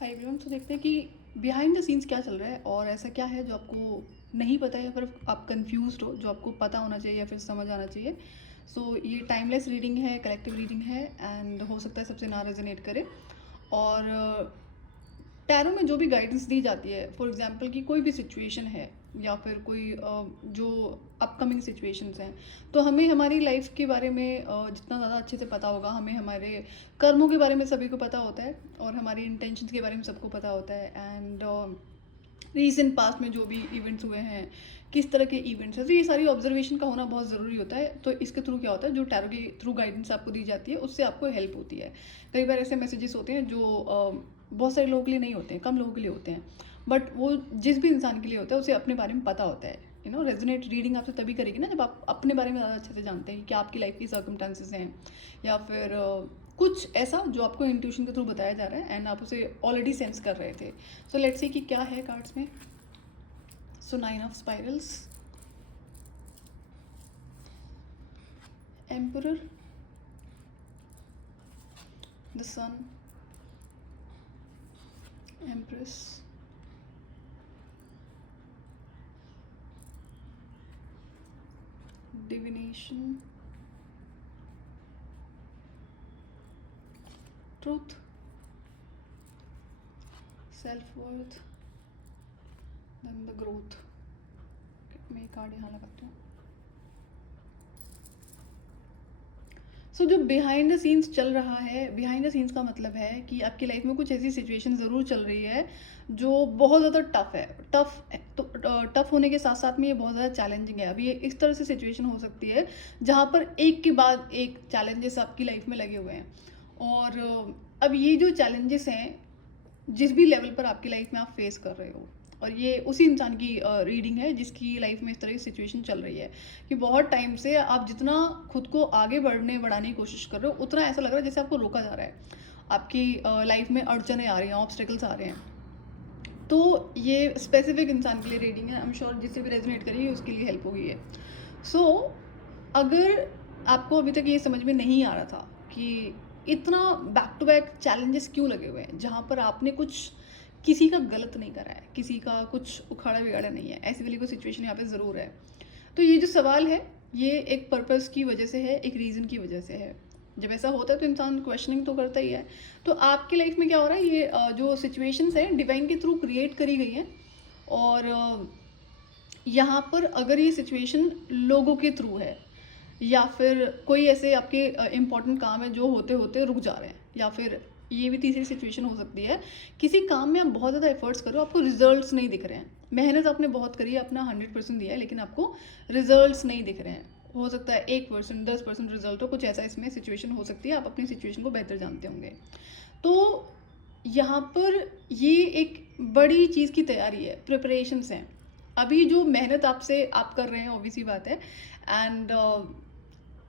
Hi everyone. तो देखते हैं कि बिहाइंड द सीन्स क्या चल रहा है और ऐसा क्या है जो आपको नहीं पता है या फिर आप कंफ्यूज्ड हो, जो आपको पता होना चाहिए या फिर समझ आना चाहिए। सो ये टाइमलेस रीडिंग है, कलेक्टिव रीडिंग है एंड हो सकता है सबसे ना रेजोनेट करे। और टैरो में जो भी गाइडेंस दी जाती है, फॉर एग्जांपल कि कोई भी सिचुएशन है या फिर कोई जो अपकमिंग सिचुएशंस हैं, तो हमें हमारी लाइफ के बारे में जितना ज़्यादा अच्छे से पता होगा, हमें हमारे कर्मों के बारे में सभी को पता होता है और हमारी इंटेंशंस के बारे में सबको पता होता है। एंड रीसेंट पास्ट में जो भी इवेंट्स हुए हैं, किस तरह के इवेंट्स हैं, तो ये सारी ऑब्जर्वेशन का होना बहुत ज़रूरी होता है। तो इसके थ्रू क्या होता है, जो टैरो के थ्रू गाइडेंस आपको दी जाती है उससे आपको हेल्प होती है। कई बार ऐसे मैसेजेस होते हैं जो बहुत सारे लोगों के लिए नहीं होते हैं, कम लोगों के लिए होते हैं, बट वो जिस भी इंसान के लिए होता है उसे अपने बारे में पता होता है। रेजोनेट रीडिंग आपसे तभी करेगी ना जब आप अपने बारे में ज़्यादा अच्छे से जानते हैं कि क्या आपकी लाइफ की सर्कमस्टांसेस हैं या फिर कुछ ऐसा जो आपको इंट्यूशन के थ्रू बताया जा रहा है एंड आप उसे ऑलरेडी सेंस कर रहे थे। सो लेट्स सी कि क्या है कार्ड्स में। So 9 of spirals, emperor, the sun, empress, divination, truth, self-worth, then the growth। मैं ये कार्ड यहाँ लगाती हूँ। सो जो बिहाइंड द सीन्स चल रहा है, बिहाइंड द सीन्स का मतलब है कि आपकी लाइफ में कुछ ऐसी सिचुएशन ज़रूर चल रही है जो बहुत ज़्यादा टफ है। तो टफ होने के साथ साथ में ये बहुत ज़्यादा चैलेंजिंग है। अभी ये इस तरह से सिचुएशन हो सकती है जहाँ पर एक के बाद एक चैलेंजेस आपकी लाइफ में लगे हुए हैं। और अब ये जो चैलेंजेस हैं, जिस भी लेवल पर आपकी लाइफ में आप फेस कर रहे हो, और ये उसी इंसान की रीडिंग है जिसकी लाइफ में इस तरह की सिचुएशन चल रही है कि बहुत टाइम से आप जितना खुद को आगे बढ़ाने की कोशिश कर रहे हो, उतना ऐसा लग रहा है जैसे आपको रोका जा रहा है। आपकी लाइफ में अड़चने आ रही हैं, ऑब्स्टेकल्स आ रहे हैं। तो ये स्पेसिफिक इंसान के लिए रीडिंग है। आई एम श्योर जिससे भी रेजोनेट करिए उसके लिए हेल्प होगी है। सो अगर आपको अभी तक ये समझ में नहीं आ रहा था कि इतना बैक टू बैक चैलेंजेस क्यों लगे हुए हैं जहाँ पर आपने कुछ किसी का गलत नहीं करा है, किसी का कुछ उखाड़ा बिगाड़ा नहीं है, ऐसी वाली कोई सिचुएशन यहाँ पे ज़रूर है। तो ये जो सवाल है, ये एक पर्पस की वजह से है, एक रीज़न की वजह से है। जब ऐसा होता है तो इंसान क्वेश्चनिंग तो करता ही है। तो आपकी लाइफ में क्या हो रहा है, ये जो सिचुएशंस हैं डिवाइन के थ्रू क्रिएट करी गई हैं। और यहाँ पर अगर ये सिचुएशन लोगों के थ्रू है या फिर कोई ऐसे आपके इम्पॉर्टेंट काम है जो होते होते रुक जा रहे हैं, या फिर ये भी तीसरी सिचुएशन हो सकती है, किसी काम में आप बहुत ज़्यादा एफर्ट्स करो, आपको रिजल्ट्स नहीं दिख रहे हैं, मेहनत आपने बहुत करी है, अपना 100% दिया है, लेकिन आपको रिजल्ट्स नहीं दिख रहे हैं। हो सकता है 1%, 10% रिजल्ट हो, कुछ ऐसा इसमें सिचुएशन हो सकती है। आप अपनी सिचुएशन को बेहतर जानते होंगे। तो यहाँ पर ये एक बड़ी चीज़ की तैयारी है, प्रिपरेशंस हैं। अभी जो मेहनत आपसे आप कर रहे हैं, ऑब्वियसली बात है। एंड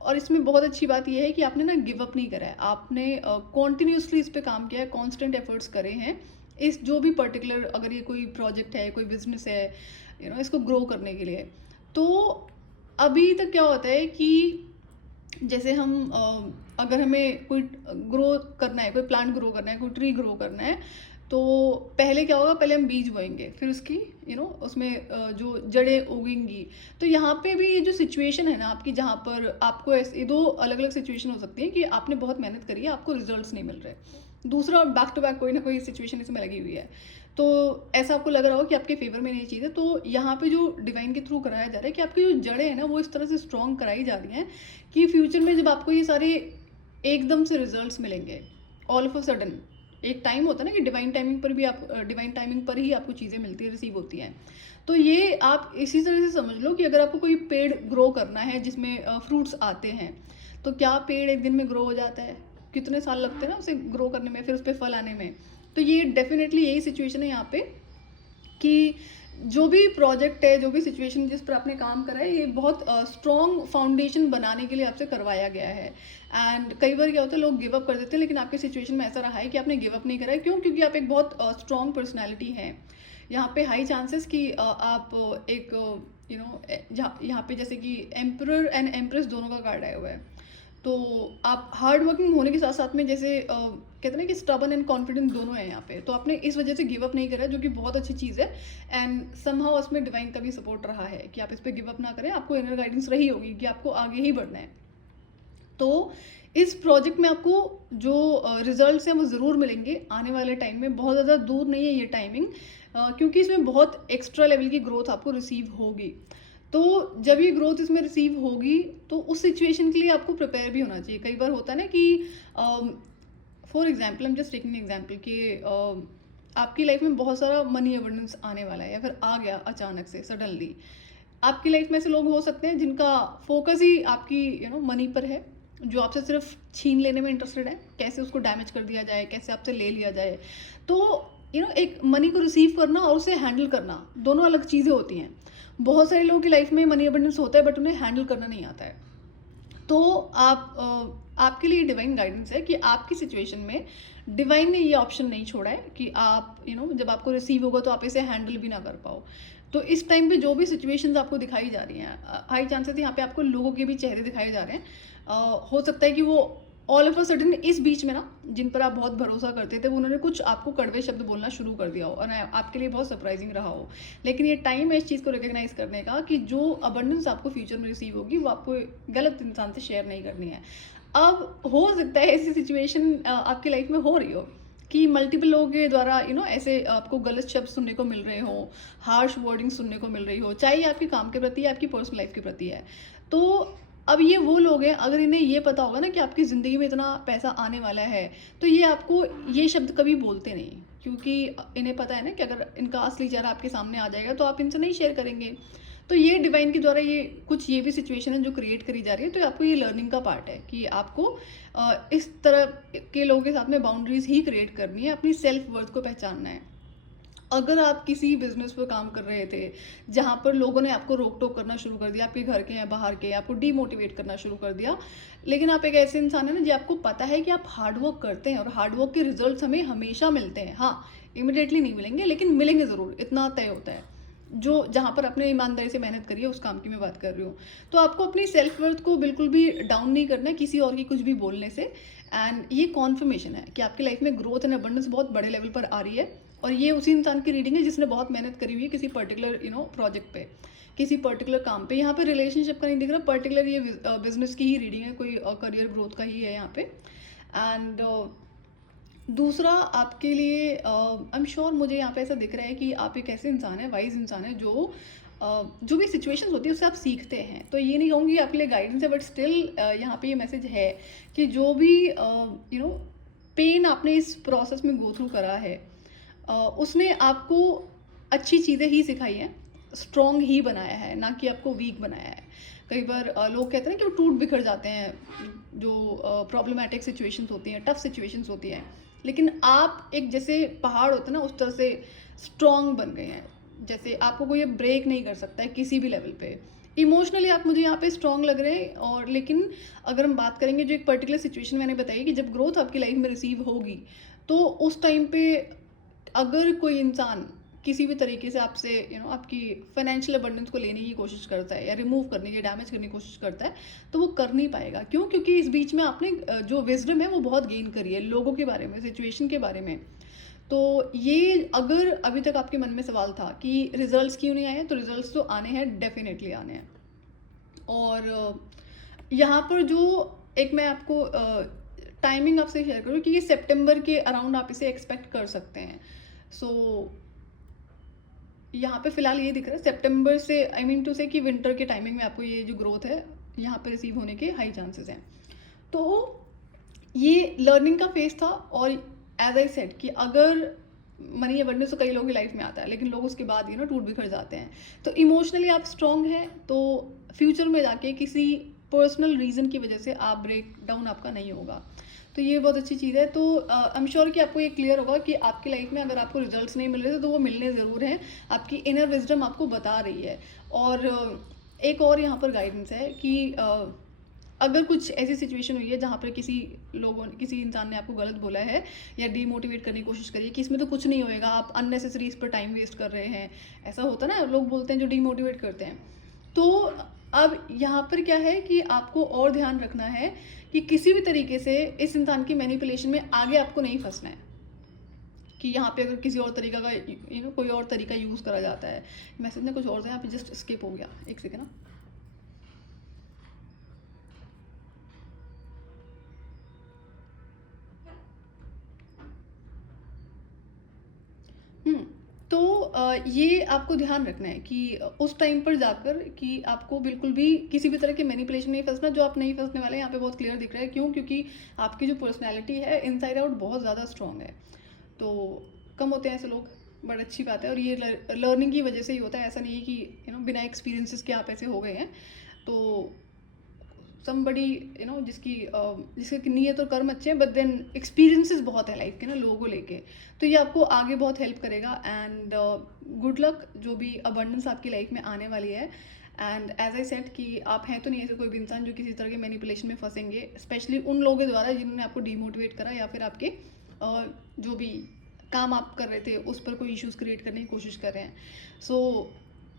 और इसमें बहुत अच्छी बात यह है कि आपने ना गिव अप नहीं करा है, आपने कॉन्टिन्यूसली इस पे काम किया है, कॉन्स्टेंट एफर्ट्स करे हैं। इस जो भी पर्टिकुलर, अगर ये कोई प्रोजेक्ट है, कोई बिजनेस है, इसको ग्रो करने के लिए। तो अभी तक क्या होता है कि जैसे हम अगर हमें कोई ग्रो करना है, कोई प्लांट ग्रो करना है, कोई ट्री ग्रो करना है, तो पहले क्या होगा, पहले हम बीज बोएंगे, फिर उसकी उसमें जो जड़ें उगेंगी। तो यहाँ पे भी ये जो सिचुएशन है ना आपकी, जहाँ पर आपको ऐसे दो अलग अलग सिचुएशन हो सकती है कि आपने बहुत मेहनत करी है, आपको रिजल्ट्स नहीं मिल रहे, दूसरा बैक टू बैक कोई ना कोई सिचुएशन इसमें लगी हुई है। तो ऐसा आपको लग रहा हो कि आपके फेवर में नहीं चीज़ है। तो यहाँ पे जो डिवाइन के थ्रू कराया जा रहा है कि आपकी जो जड़ें हैं ना, वो इस तरह से स्ट्रॉन्ग कराई जा रही हैं कि फ्यूचर में जब आपको ये सारे एकदम से रिजल्ट्स मिलेंगे, ऑल ऑफ अ सडन, एक टाइम होता है ना कि डिवाइन टाइमिंग पर भी आप, डिवाइन टाइमिंग पर ही आपको चीज़ें मिलती है, रिसीव होती हैं। तो ये आप इसी तरह से समझ लो कि अगर आपको कोई पेड़ ग्रो करना है जिसमें फ्रूट्स आते हैं, तो क्या पेड़ एक दिन में ग्रो हो जाता है? कितने साल लगते हैं ना उसे ग्रो करने में, फिर उस पर फल आने में। तो ये डेफिनेटली यही सिचुएशन है यहाँ पे कि जो भी प्रोजेक्ट है, जो भी सिचुएशन जिस पर आपने काम करा है, ये बहुत स्ट्रॉन्ग फाउंडेशन बनाने के लिए आपसे करवाया गया है। एंड कई बार क्या होता है, लोग गिव अप कर देते हैं, लेकिन आपके सिचुएशन में ऐसा रहा है कि आपने गिव अप नहीं करा है। क्यों? क्योंकि आप एक बहुत स्ट्रॉन्ग पर्सनैलिटी हैं। यहाँ पे हाई चांसेस कि आप एक यहाँ पे जैसे कि एम्परर एंड एम्प्रेस दोनों का कार्ड आया हुआ है। तो आप हार्ड वर्किंग होने के साथ-साथ में जैसे कहते हैं ना कि स्टबर्न एंड कॉन्फिडेंट दोनों हैं यहाँ पे। तो आपने इस वजह से गिव अप नहीं करा, जो कि बहुत अच्छी चीज़ है। एंड समहाउ उसमें डिवाइन का भी सपोर्ट रहा है कि आप इस पे गिव अप ना करें, आपको इनर गाइडेंस रही होगी कि आपको आगे ही बढ़ना है। तो इस प्रोजेक्ट में आपको जो रिजल्ट्स हैं वो ज़रूर मिलेंगे आने वाले टाइम में। बहुत ज़्यादा दूर नहीं है ये टाइमिंग, क्योंकि इसमें बहुत एक्स्ट्रा लेवल की ग्रोथ आपको रिसीव होगी। तो जब ये ग्रोथ इसमें रिसीव होगी तो उस सिचुएशन के लिए आपको प्रिपेयर भी होना चाहिए। कई बार होता है ना कि for example, I am just taking example कि आपकी लाइफ में बहुत सारा मनी अबंडेंस आने वाला है या फिर आ गया अचानक से सडनली। आपकी लाइफ में ऐसे लोग हो सकते हैं जिनका फोकस ही आपकी मनी पर है, जो आपसे सिर्फ छीन लेने में इंटरेस्टेड है, कैसे उसको डैमेज कर दिया जाए, कैसे आपसे ले लिया जाए। तो एक मनी को रिसीव करना और उसे हैंडल करना दोनों अलग चीज़ें होती हैं। बहुत सारे लोगों की लाइफ में मनी अबंडेंस होता है बट उन्हें हैंडल करना नहीं आता है। तो आपके लिए डिवाइन गाइडेंस है कि आपकी सिचुएशन में डिवाइन ने ये ऑप्शन नहीं छोड़ा है कि आप जब आपको रिसीव होगा तो आप इसे हैंडल भी ना कर पाओ। तो इस टाइम पे जो भी सिचुएशंस आपको दिखाई जा रही हैं, हाई चांसेस यहाँ पे आपको लोगों के भी चेहरे दिखाए जा रहे हैं। हो सकता है कि वो ऑल ऑफ अ सडन इस बीच में ना, जिन पर आप बहुत भरोसा करते थे, वो उन्होंने कुछ आपको कड़वे शब्द बोलना शुरू कर दिया हो और आपके लिए बहुत सरप्राइजिंग रहा हो। लेकिन ये टाइम है इस चीज़ को रिकग्नाइज करने का कि जो अबंडेंस आपको फ्यूचर में रिसीव होगी वो आपको गलत इंसान से शेयर नहीं करनी है। अब हो सकता है ऐसी सिचुएशन आपकी लाइफ में हो रही हो कि मल्टीपल लोगों के द्वारा ऐसे आपको गलत शब्द सुनने को मिल रहे हो, हार्श वर्डिंग सुनने को मिल रही हो, चाहे आपके काम के प्रति या आपकी पर्सनल लाइफ के प्रति है। तो अब ये वो लोग हैं, अगर इन्हें ये पता होगा ना कि आपकी ज़िंदगी में इतना पैसा आने वाला है, तो ये आपको ये शब्द कभी बोलते नहीं, क्योंकि इन्हें पता है ना कि अगर इनका असली चेहरा आपके सामने आ जाएगा तो आप इनसे नहीं शेयर करेंगे। तो ये डिवाइन के द्वारा ये भी सिचुएशन है जो क्रिएट करी जा रही है। तो आपको ये लर्निंग का पार्ट है कि आपको इस तरह के लोगों के साथ में बाउंड्रीज ही क्रिएट करनी है, अपनी सेल्फ वर्थ को पहचानना है। अगर आप किसी बिजनेस पर काम कर रहे थे जहाँ पर लोगों ने आपको रोक टोक करना शुरू कर दिया, आपके घर के या बाहर के, आपको डीमोटिवेट करना शुरू कर दिया, लेकिन आप एक ऐसे इंसान है ना जी, आपको पता है कि आप हार्डवर्क करते हैं और हार्डवर्क के रिजल्ट्स हमें हमेशा मिलते हैं। हाँ, इमिडिएटली नहीं मिलेंगे लेकिन मिलेंगे ज़रूर, इतना तय होता है। जो जहाँ पर आपने ईमानदारी से मेहनत करी है उस काम की मैं बात कर रही हूँ। तो आपको अपनी सेल्फ वर्थ को बिल्कुल भी डाउन नहीं करना है किसी और की कुछ भी बोलने से। एंड ये कॉन्फर्मेशन है कि आपकी लाइफ में ग्रोथ एंड अबंडेंस बहुत बड़े लेवल पर आ रही है, और ये उसी इंसान की रीडिंग है जिसने बहुत मेहनत करी हुई है किसी पर्टिकुलर प्रोजेक्ट पे, किसी पर्टिकुलर काम पे। यहाँ पे रिलेशनशिप का नहीं दिख रहा, पर्टिकुलर ये बिजनेस की ही रीडिंग है, कोई करियर ग्रोथ का ही है यहाँ पे। एंड दूसरा आपके लिए आई एम श्योर, मुझे यहाँ पे ऐसा दिख रहा है कि आप एक ऐसे इंसान है, वाइज इंसान है, जो भी सिचुएशंस होती है उससे आप सीखते हैं। तो ये नहीं कहूँगी आपके लिए गाइडेंस है, बट स्टिल यहाँ पे ये मैसेज है कि जो भी पेन आपने इस प्रोसेस में गो थ्रू करा है, उसने आपको अच्छी चीज़ें ही सिखाई हैं, स्ट्रॉन्ग ही बनाया है, ना कि आपको वीक बनाया है। कई बार लोग कहते हैं ना कि वो टूट बिखर जाते हैं, जो प्रॉब्लमेटिक सिचुएशंस होती हैं, टफ सिचुएशंस होती हैं, लेकिन आप एक जैसे पहाड़ होते हैं ना उस तरह से स्ट्रॉन्ग बन गए हैं। जैसे आपको कोई ब्रेक नहीं कर सकता है किसी भी लेवल पे। इमोशनली आप मुझे यहाँ पे स्ट्रॉन्ग लग रहे हैं। और लेकिन अगर हम बात करेंगे जो एक पर्टिकुलर सिचुएशन मैंने बताई कि जब ग्रोथ आपकी लाइफ में रिसीव होगी, तो उस टाइम पे अगर कोई इंसान किसी भी तरीके से आपसे आपकी फाइनेंशियल अबंडेंस को लेने की कोशिश करता है या रिमूव करने की, डैमेज करने की कोशिश करता है, तो वो कर नहीं पाएगा। क्यों? क्योंकि इस बीच में आपने जो विजडम है वो बहुत गेन करी है लोगों के बारे में, सिचुएशन के बारे में। तो ये अगर अभी तक आपके मन में सवाल था कि रिजल्ट्स क्यों नहीं आए, तो रिजल्ट्स तो आने हैं, डेफिनेटली आने हैं। और यहाँ पर जो एक मैं आपको टाइमिंग आपसे शेयर करूँ कि ये सितंबर के अराउंड आप इसे एक्सपेक्ट कर सकते हैं। सो यहाँ पे फिलहाल ये दिख रहा है सितंबर से, आई मीन टू से कि विंटर के टाइमिंग में आपको ये जो ग्रोथ है यहाँ पे रिसीव होने के हाई चांसेस हैं। तो ये लर्निंग का फेज था। और एज आई सेड कि अगर मनी अबंडेंस तो कई लोगों की लाइफ में आता है, लेकिन लोग उसके बाद टूट बिखर जाते हैं। तो इमोशनली आप स्ट्रांग हैं, तो फ्यूचर में जाके किसी पर्सनल रीज़न की वजह से आप ब्रेक डाउन आपका नहीं होगा। तो ये बहुत अच्छी चीज़ है। तो आई एम श्योर कि आपको ये क्लियर होगा कि आपकी लाइफ में अगर आपको रिजल्ट्स नहीं मिल रहे थे तो वो मिलने ज़रूर हैं, आपकी इनर विजडम आपको बता रही है। और एक और यहाँ पर गाइडेंस है कि अगर कुछ ऐसी सिचुएशन हुई है जहाँ पर किसी इंसान ने आपको गलत बोला है या डीमोटिवेट करने की कोशिश करी है कि इसमें तो कुछ नहीं होएगा, आप अननेसेसरी इस पर टाइम वेस्ट कर रहे हैं, ऐसा होता है ना, लोग बोलते हैं जो डीमोटिवेट करते हैं। तो अब यहाँ पर क्या है कि आपको और ध्यान रखना है कि किसी भी तरीके से इस इंसान की मैनिपुलेशन में आगे आपको नहीं फंसना है, कि यहाँ पे अगर किसी और तरीका का कोई और तरीका यूज़ करा जाता है। मैसेज में कुछ और था, यहाँ पे जस्ट स्किप हो गया, एक सेकेंड ना। हुँ, तो ये आपको ध्यान रखना है कि उस टाइम पर जाकर कि आपको बिल्कुल भी किसी भी तरह के मैनिपुलेशन में नहीं फँसना, जो आप नहीं फँसने वाले हैं, यहाँ पे बहुत क्लियर दिख रहा है। क्यों? क्योंकि आपकी जो पर्सनैलिटी है इनसाइड आउट बहुत ज़्यादा स्ट्रॉन्ग है। तो कम होते हैं ऐसे लोग, बट अच्छी बात है, और ये लर्निंग की वजह से ही होता है। ऐसा नहीं है कि बिना एक्सपीरियंसेस के आप ऐसे हो गए हैं। तो समबडी जिसकी नीयत और कर्म अच्छे हैं, बट देन एक्सपीरियंसेस बहुत है लाइफ के ना लोगों को लेके, तो ये आपको आगे बहुत हेल्प करेगा। एंड गुड लक, जो भी अबंडेंस आपकी लाइफ में आने वाली है। एंड एज आई सेड कि आप हैं तो नहीं ऐसे कोई भी इंसान जो किसी तरह के मैनिपुलेशन में फंसेंगे, स्पेशली उन लोगों के द्वारा जिन्होंने आपको डिमोटिवेट करा, या फिर आपके जो भी काम आप कर रहे थे उस पर कोई इश्यूज क्रिएट करने की कोशिश कर रहे हैं। सो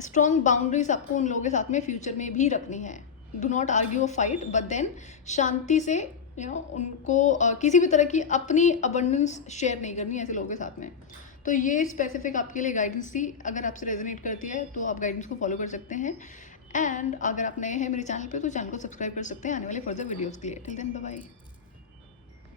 स्ट्रॉन्ग बाउंड्रीज आपको उन लोगों के साथ में फ्यूचर में भी रखनी है। Do not argue fight, but then शांति से उनको किसी भी तरह की अपनी अबंडेंस शेयर नहीं करनी ऐसे लोगों के साथ में। तो ये स्पेसिफिक आपके लिए गाइडेंस थी। अगर आपसे रेजोनेट करती है तो आप गाइडेंस को फॉलो कर सकते हैं। एंड अगर आप नए हैं मेरे चैनल पे तो चैनल को सब्सक्राइब कर सकते हैं आने वाले फर्दर वीडियोज़ के लिए। Till then bye bye.